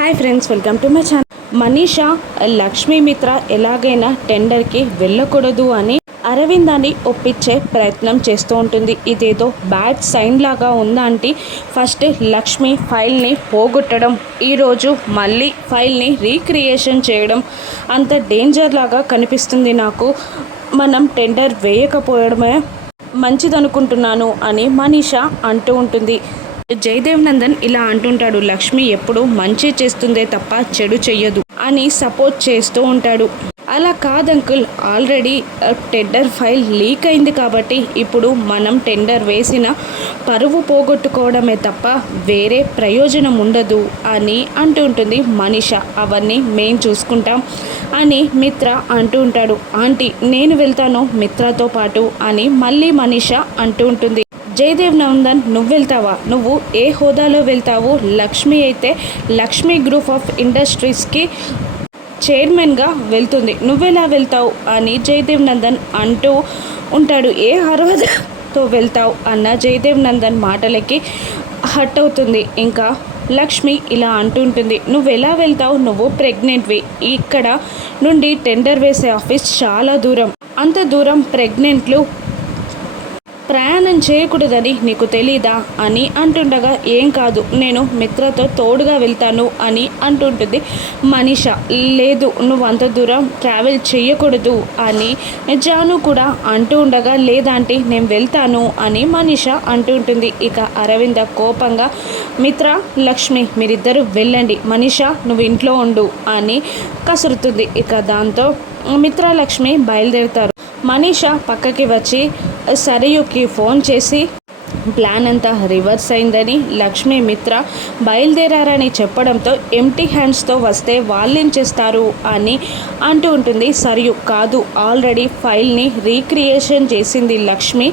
Hi friends welcome to my channel Manisha Lakshmi Mitra ఎలాగైనా టెండర్కి వెళ్ళకూడదు అని అరవిందాన్ని ఒప్పించే ప్రయత్నం చేస్తూ ఉంటుంది. ఇదేదో బ్యాడ్ సైన్ లాగా ఉందంటే ఫస్ట్ లక్ష్మి ఫైల్ని పోగొట్టడం ఈరోజు మళ్ళీ ఫైల్ని రీక్రియేషన్ చేయడం అంత డేంజర్ లాగా కనిపిస్తుంది నాకు. మనం టెండర్ వేయకపోవడమే మంచిదనుకుంటున్నాను అని మనీషా అంటూ ఉంటుంది. జయదేవ్ నందన్ ఇలా అంటుంటాడు లక్ష్మి ఎప్పుడు మంచి చేస్తుందే తప్ప చెడు చెయ్యదు అని సపోర్ట్ చేస్తూ ఉంటాడు. అలా కాదు uncle already tender file leak అయింది కాబట్టి ఇప్పుడు మనం టెండర్ వేసిన పరువు పోగొట్టుకోవడమే తప్ప వేరే ప్రయోజనం ఉండదు అని అంటూ ఉంటుంది మనిష. అవన్నీ మేం చూసుకుంటాం అని మిత్ర అంటూ ఉంటాడు. ఆంటీ నేను వెళ్తాను మిత్రతో పాటు అని మళ్ళీ మనీష అంటూ ఉంటుంది. జయదేవ్ నందన్ నువ్వు వెళ్తావా? నువ్వు ఏ హోదాలో వెళ్తావు? లక్ష్మి అయితే లక్ష్మీ గ్రూప్ ఆఫ్ ఇండస్ట్రీస్కి చైర్మన్గా వెళ్తుంది. నువ్వెలా వెళ్తావు? అని జయదేవ్ నందన్ అంటూ ఉంటాడు. ఏ అర్హతతో వెళ్తావు? అన్న జయదేవ్ నందన్ మాటలకి హట్ అవుతుంది. ఇంకా లక్ష్మి ఇలా అంటుంటుంది నువ్వు ఎలా వెళ్తావు? నువ్వు ప్రెగ్నెంట్వి ఇక్కడ నుండి టెండర్ వేసే ఆఫీస్ చాలా దూరం. అంత దూరం ప్రెగ్నెంట్లు ప్రయాణం చేయకూడదని నీకు తెలీదా అని అంటుండగా ఏం కాదు నేను మిత్రతో తోడుగా వెళ్తాను అని అంటుంటుంది మనీష. లేదు నువ్వు అంత దూరం ట్రావెల్ చేయకూడదు అని జాను కూడా అంటూ ఉండగా లేదంటే నేను వెళ్తాను అని మనీష అంటుంటుంది. ఇక అరవింద కోపంగా మిత్ర లక్ష్మి మీరిద్దరూ వెళ్ళండి మనీష నువ్వు ఇంట్లో ఉండు అని కసురుతుంది. ఇక దాంతో మిత్రలక్ష్మి బయలుదేరుతారు. మనీష పక్కకి వచ్చి సరయుకి ఫోన్ చేసి ప్లాన్ అంతా రివర్స్ అయిందని లక్ష్మీ మిత్ర బయలుదేరారని చెప్పడంతో ఎంటీ హ్యాండ్స్తో వస్తే వాళ్ళేం చేస్తారు అని అంటూ ఉంటుంది. సరియు కాదు ఆల్రెడీ ఫైల్ని రీక్రియేషన్ చేసింది లక్ష్మి.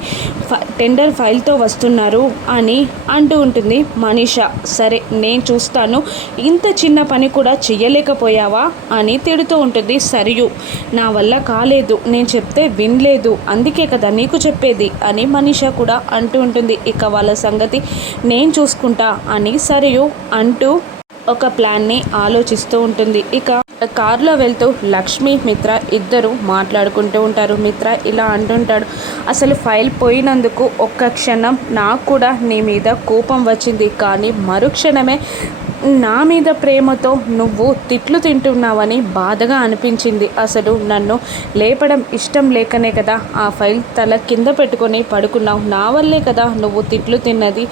టెండర్ ఫైల్తో వస్తున్నారు అని అంటూ ఉంటుంది మనీష. సరే నేను చూస్తాను. ఇంత చిన్న పని కూడా చేయలేకపోయావా అని తిడుతూ ఉంటుంది సరియు. నా వల్ల కాలేదు నేను చెప్తే వినలేదు అందుకే కదా నీకు చెప్పేది అని మనీష కూడా అంటూ ఉంటుంది. ఇక వాళ్ళ సంగతి నేను చూసుకుంటా అని సరియు అంటూ ఒక ప్లాన్ని ఆలోచిస్తూ ఉంటుంది. ఇక కారులో వెళ్తూ లక్ష్మి మిత్ర ఇద్దరు మాట్లాడుకుంటూ ఉంటారు. మిత్ర ఇలా అంటుంటాడు అసలు ఫైల్ పోయినందుకు ఒక్క క్షణం నాకు కూడా నీ మీద కోపం వచ్చింది. కానీ మరుక్షణమే నా మీద ప్రేమతో నువ్వు తిట్లు తింటున్నావని బాధగా అనిపించింది. అసలు నన్ను లేపడం ఇష్టం లేకనే కదా ఆ ఫైల్ తల కింద పెట్టుకొని పడుకున్నావు. నా వల్లే కదా నువ్వు తిట్లు తిన్నది.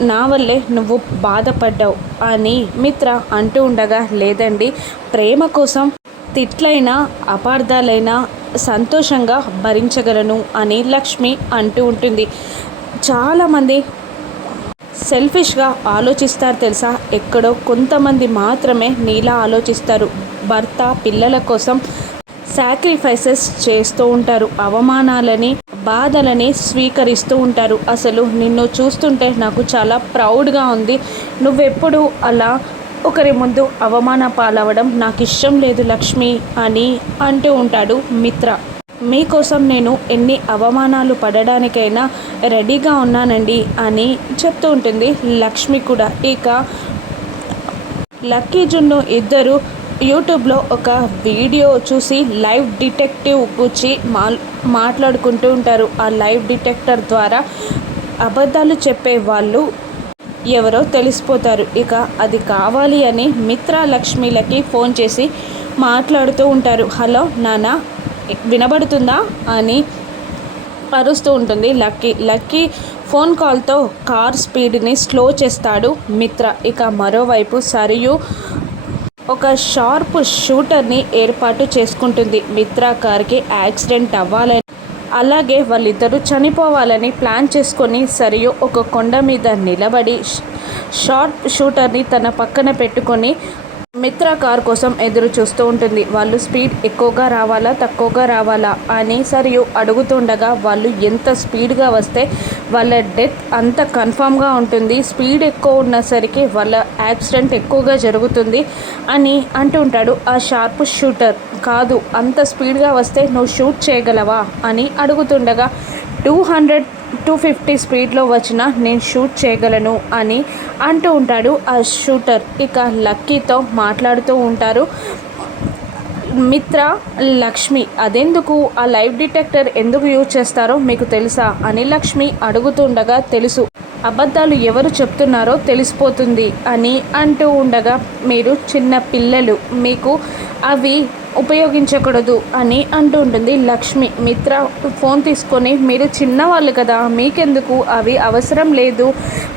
నా వల్లే నువ్వు బాధపడ్డావు అని మిత్ర అంటూ ఉండగా లేదండి ప్రేమ కోసం తిట్లైనా అపార్థాలైనా సంతోషంగా భరించగలను అని లక్ష్మి అంటూ ఉంటుంది. చాలామంది సెల్ఫిష్గా ఆలోచిస్తారు తెలుసా? ఎక్కడో కొంతమంది మాత్రమే నీలా ఆలోచిస్తారు. భర్త పిల్లల కోసం సాక్రిఫైసెస్ చేస్తూ ఉంటారు. అవమానాలని బాధలని స్వీకరిస్తూ ఉంటారు. అసలు నిన్ను చూస్తుంటే నాకు చాలా ప్రౌడ్గా ఉంది. నువ్వెప్పుడు అలా ఒకరి ముందు అవమాన పాలవడం నాకు ఇష్టం లేదు లక్ష్మి అని అంటూ ఉంటాడు మిత్ర. మీకోసం నేను ఎన్ని అవమానాలు పడడానికైనా రెడీగా ఉన్నానండి అని చెప్తూ ఉంటుంది లక్ష్మి కూడా. ఇక లక్కీ జున్ను ఇద్దరు యూట్యూబ్లో ఒక వీడియో చూసి లైవ్ డిటెక్టివ్ గురించి మా మాట్లాడుకుంటూ ఉంటారు. ఆ లైవ్ డిటెక్టర్ ద్వారా అబద్ధాలు చెప్పే వాళ్ళు ఎవరో తెలిసిపోతారు. ఇక అది కావాలి అని మిత్ర లక్ష్మిలకి ఫోన్ చేసి మాట్లాడుతూ ఉంటారు. హలో నానా వినబడుతుందా అని అరుస్తూ ఉంటుంది. లక్కీ లక్కీ ఫోన్ కాల్తో కార్ స్పీడ్ని స్లో చేస్తాడు మిత్ర. ఇక మరోవైపు సరియు ఒక షార్ప్ షూటర్ని ఏర్పాటు చేసుకుంటుంది. మిత్ర కార్కి యాక్సిడెంట్ అవ్వాలని అలాగే వాళ్ళిద్దరూ చనిపోవాలని ప్లాన్ చేసుకొని సరియు ఒక కొండ మీద నిలబడి షార్ప్ షూటర్ని తన పక్కన పెట్టుకొని మిత్ర కార్ కోసం ఎదురు చూస్తూ ఉంటుంది. వాళ్ళు స్పీడ్ ఎక్కువగా రావాలా తక్కువగా రావాలా అని సరియు అడుగుతుండగా వాళ్ళు ఎంత స్పీడ్గా వస్తే వాళ్ళ డెత్ అంత కన్ఫామ్గా ఉంటుంది. స్పీడ్ ఎక్కువ ఉన్నసరికి వాళ్ళ యాక్సిడెంట్ ఎక్కువగా జరుగుతుంది అని అంటుంటాడు ఆ షార్ప్ షూటర్. కాదు అంత స్పీడ్గా వస్తే నువ్వు షూట్ చేయగలవా అని అడుగుతుండగా టూ హండ్రెడ్ టూ ఫిఫ్టీ స్పీడ్లో వచ్చిన నేను షూట్ చేయగలను అని అంటూ ఉంటాడు ఆ షూటర్. ఇక లక్కీతో మాట్లాడుతూ ఉంటారు మిత్ర లక్ష్మి. అదెందుకు? ఆ లైవ్ డిటెక్టర్ ఎందుకు యూజ్ చేస్తారో మీకు తెలుసా? అని లక్ష్మి అడుగుతుండగా తెలుసు. అబద్ధాలు ఎవరు చెప్తున్నారో తెలిసిపోతుంది అని అంటూ ఉండగా మీరు చిన్న పిల్లలు మీకు అవి ఉపయోగించకూడదు అని అంటూ ఉంటుంది లక్ష్మి. మిత్ర ఫోన్ తీసుకొని మీరు చిన్నవాళ్ళు కదా మీకెందుకు? అవి అవసరం లేదు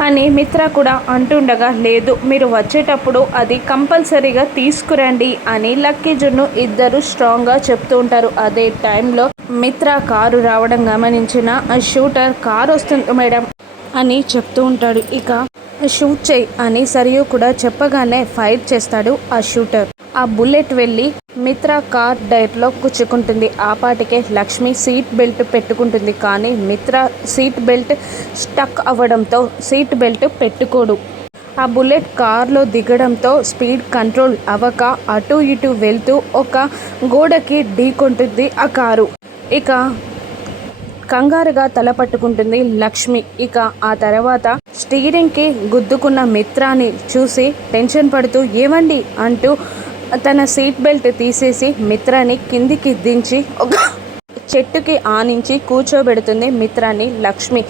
అని మిత్ర కూడా అంటుండగా లేదు మీరు వచ్చేటప్పుడు అది కంపల్సరీగా తీసుకురండి అని లక్కీ జున్ను ఇద్దరు స్ట్రాంగ్గా చెప్తూ ఉంటారు. అదే టైంలో మిత్ర కారు రావడం గమనించిన షూటర్ కారు వస్తుంది మేడం. అని చెప్తూ ఉంటాడు. ఇక షూట్ చేయి అని సరియు కూడా చెప్పగానే ఫైర్ చేస్తాడు ఆ షూటర్. ఆ బుల్లెట్ వెళ్ళి మిత్ర కార్ డైర్లో కుచ్చుకుంటుంది ఆ పాటికే లక్ష్మి సీట్ బెల్ట్ పెట్టుకుంటుంది కానీ మిత్ర సీట్ బెల్ట్ స్టక్ అవ్వడంతో సీట్ బెల్ట్ పెట్టుకోడు. ఆ బుల్లెట్ కార్లో దిగడంతో స్పీడ్ కంట్రోల్ అవ్వక అటు ఇటు వెళ్తూ ఒక గోడకి ఢీకొంటుంది ఆ కారు. ఇక కంగారుగా తల పట్టుకుంటుంది లక్ష్మి. ఇక ఆ తర్వాత స్టీరింగ్కి గుద్దుకున్న మిత్రాన్ని చూసి టెన్షన్ పడుతూ ఏమండి? అంటూ తన సీట్ బెల్ట్ తీసేసి మిత్రాన్ని కిందికి దించి ఒక చెట్టుకి ఆనించి కూర్చోబెడుతుంది మిత్రాన్ని లక్ష్మి.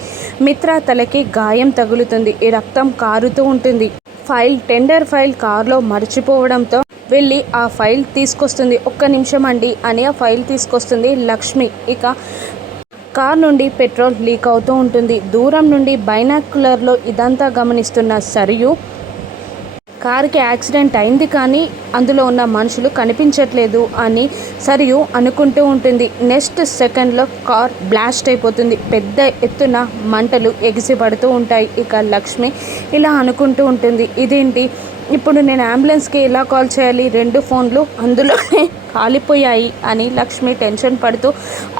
మిత్ర తలకి గాయం తగులుతుంది. ఈ రక్తం కారుతూ ఉంటుంది. ఫైల్ టెండర్ ఫైల్ కారులో మర్చిపోవడంతో వెళ్ళి ఆ ఫైల్ తీసుకొస్తుంది. ఒక్క నిమిషం అండి అని ఆ ఫైల్ తీసుకొస్తుంది లక్ష్మి. ఇక కార్ నుండి పెట్రోల్ లీక్ అవుతూ ఉంటుంది. దూరం నుండి బైనాక్యులర్లో ఇదంతా గమనిస్తున్న సరియు కార్కి యాక్సిడెంట్ అయింది కానీ అందులో ఉన్న మనుషులు కనిపించట్లేదు అని సరియు అనుకుంటూ ఉంటుంది. నెక్స్ట్ సెకండ్లో కార్ బ్లాస్ట్ అయిపోతుంది. పెద్ద ఎత్తున మంటలు ఎగిసిపడుతూ ఉంటాయి. ఇక లక్ష్మి ఇలా అనుకుంటూ ఉంటుంది. ఇదేంటి? ఇప్పుడు నేను అంబులెన్స్కి ఎలా కాల్ చేయాలి? రెండు ఫోన్లు అందులోనే కాలిపోయాయి అని లక్ష్మి టెన్షన్ పడుతూ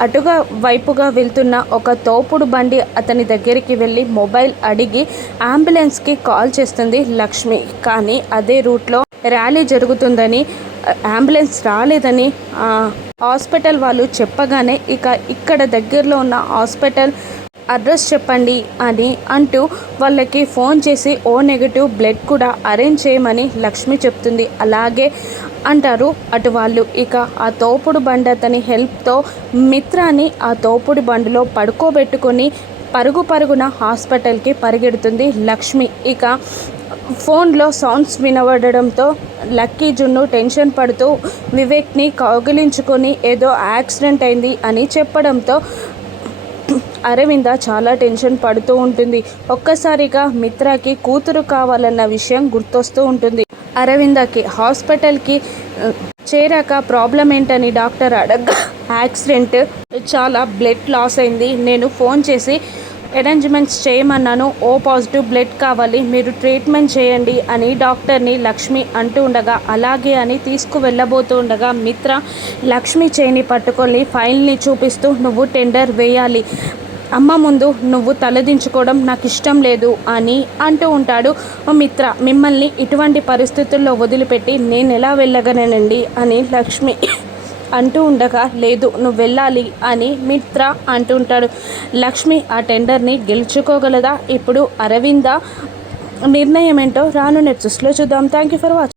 అటుగా వైపుగా వెళ్తున్న ఒక తోపుడు బండి అతని దగ్గరికి వెళ్ళి మొబైల్ అడిగి అంబులెన్స్కి కాల్ చేస్తుంది లక్ష్మి. కానీ అదే రూట్లో ర్యాలీ జరుగుతుందని అంబులెన్స్ రాలేదని హాస్పిటల్ వాళ్ళు చెప్పగానే ఇక ఇక్కడ దగ్గరలో ఉన్న హాస్పిటల్ అడ్రస్ చెప్పండి అని అంటూ వాళ్ళకి ఫోన్ చేసి ఓ నెగిటివ్ బ్లడ్ కూడా అరేంజ్ చేయమని లక్ష్మి చెప్తుంది. అలాగే అంటారు అటు వాళ్ళు. ఇక ఆ తోపుడు బండి అతని హెల్ప్తో మిత్రాన్ని ఆ తోపుడు బండిలో పడుకోబెట్టుకొని పరుగు పరుగున హాస్పిటల్కి పరిగెడుతుంది లక్ష్మి. ఇక ఫోన్లో సౌండ్స్ వినబడడంతో లక్కీ జున్ను టెన్షన్ పడుతూ వివేక్ని కౌగిలించుకొని ఏదో యాక్సిడెంట్ అయింది అని చెప్పడంతో అరవింద చాలా టెన్షన్ పడుతూ ఉంటుంది. ఒక్కసారిగా మిత్రాకి కూతురు కావాలన్న విషయం గుర్తొస్తూ ఉంటుంది. అరవిందకి హాస్పిటల్కి చేరాక ప్రాబ్లం ఏంటని డాక్టర్ అడగ యాక్సిడెంట్ చాలా బ్లడ్ లాస్ అయింది. నేను ఫోన్ చేసి అరేంజ్మెంట్స్ చేయమన్నాను. ఓ పాజిటివ్ బ్లడ్ కావాలి మీరు ట్రీట్మెంట్ చేయండి అని డాక్టర్ని లక్ష్మి అంటూ ఉండగా అలాగే అని తీసుకువెళ్ళబోతూ ఉండగా మిత్ర లక్ష్మి చేయిని పట్టుకొని ఫైల్ని చూపిస్తూ నువ్వు టెండర్ వేయాలి. అమ్మ ముందు నువ్వు తలదించుకోవడం నాకు ఇష్టం లేదు అని అంటూ ఉంటాడు. మిత్ర మిమ్మల్ని ఇటువంటి పరిస్థితుల్లో వదిలిపెట్టి నేను ఎలా వెళ్ళగలనండి? అని లక్ష్మి అంటూ ఉండగా లేదు నువ్వు వెళ్ళాలి అని మిత్ర అంటుంటాడు లక్ష్మి ఆ టెండర్ని గెలుచుకోగలదా? ఇప్పుడు అరవింద నిర్ణయం ఏంటో రాను నెట్సెస్లో చూద్దాం. Thank you for watching